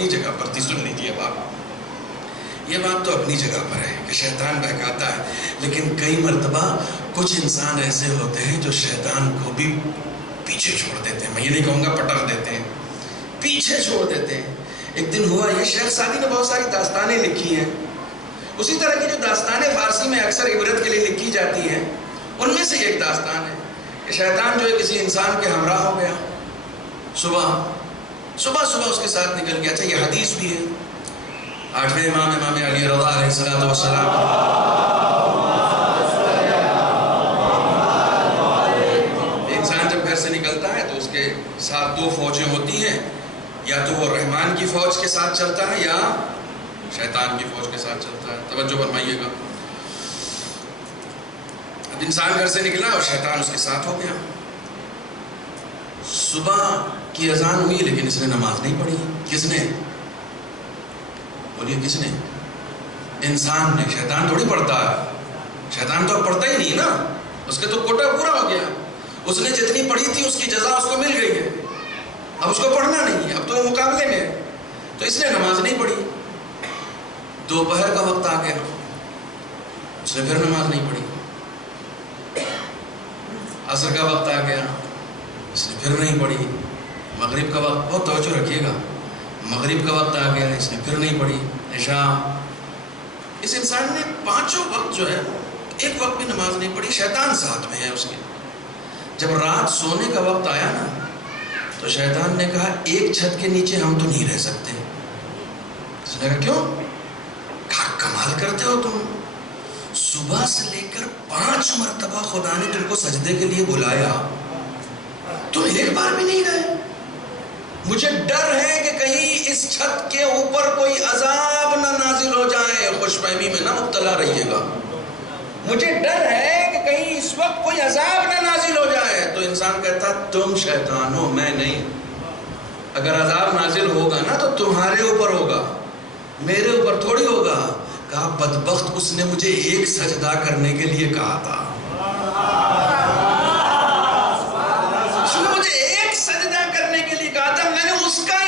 اپنی جگہ پر تھی. سن لیجیے یہ بات تو اپنی جگہ پر ہے کہ شیطان بہکاتا ہے، لیکن کئی مرتبہ کچھ انسان ایسے ہوتے ہیں جو شیطان کو بھی پیچھے چھوڑ دیتے ہیں. میں یہ نہیں کہوں گا پٹک دیتے ہیں، پیچھے چھوڑ دیتے ہیں. ایک دن ہوا یہ، شیخ سعدی نے بہت ساری داستانیں لکھی ہیں. اسی طرح کی جو داستانیں فارسی میں اکثر عبرت کے لیے لکھی جاتی ہیں، ان میں سے ایک داستان ہے کہ شیطان جو ہے کسی انسان کے ہمراہ ہو گیا. صبح اس کے ساتھ نکل گیا. اچھا یہ حدیث بھی ہے. 8ویں امام علی رضا علیہ السلام انسان جب گھر سے نکلتا ہے تو اس کے ساتھ 2 فوجیں ہوتی ہیں، یا تو وہ رحمان کی فوج کے ساتھ چلتا ہے یا شیطان کی فوج کے ساتھ چلتا ہے. توجہ فرمائیے گا. اب انسان گھر سے نکلا اور شیطان اس کے ساتھ ہو گیا. صبح کی اذان ہوئی لیکن اس نے نماز نہیں پڑھی. کس نے؟ بولیے کس نے؟ انسان نے. شیطان تھوڑی پڑھتا ہے، شیطان تو اب پڑھتا ہی نہیں نا، اس کے تو کوٹا پورا ہو گیا. اس نے جتنی پڑھی تھی اس کی جزا اس کو مل گئی ہے، اب اس کو پڑھنا نہیں ہے، اب تو وہ مقابلے میں ہے. تو اس نے نماز نہیں پڑھی. دوپہر کا وقت آ گیا، اس نے پھر نماز نہیں پڑھی. عصر کا وقت آ گیا، اس نے پھر نہیں پڑھی. مغرب کا وقت، بہت توجہ رکھیے گا، مغرب کا وقت آ گیا، اس نے پھر نہیں پڑھی. عشاء. اس انسان نے 5 وقت جو ہے ایک وقت بھی نماز نہیں پڑھی. شیطان ساتھ میں ہے اس کے. جب رات سونے کا وقت آیا نا تو شیطان نے کہا ایک چھت کے نیچے ہم تو نہیں رہ سکتے. اس نے کہا کیوں؟ کہا کمال کرتے ہو تم، صبح سے لے کر 5 مرتبہ خدا نے تم کو سجدے کے لیے بلایا، تم ایک بار بھی نہیں گئے. مجھے ڈر ہے کہ کہیں اس چھت کے اوپر کوئی عذاب نہ نازل ہو جائے. خوش فہمی میں نہ مبتلا رہیے گا. مجھے ڈر ہے کہ کہیں اس وقت کوئی عذاب نہ نازل ہو جائے. تو انسان کہتا تم شیطان ہو، میں نہیں. اگر عذاب نازل ہوگا نا تو تمہارے اوپر ہوگا، میرے اوپر تھوڑی ہوگا. کہا بدبخت، اس نے مجھے ایک سجدہ کرنے کے لیے کہا تھا، اس نے مجھے ایک سجدہ کرنے کے لیے کہا تھا، میں نے اس کا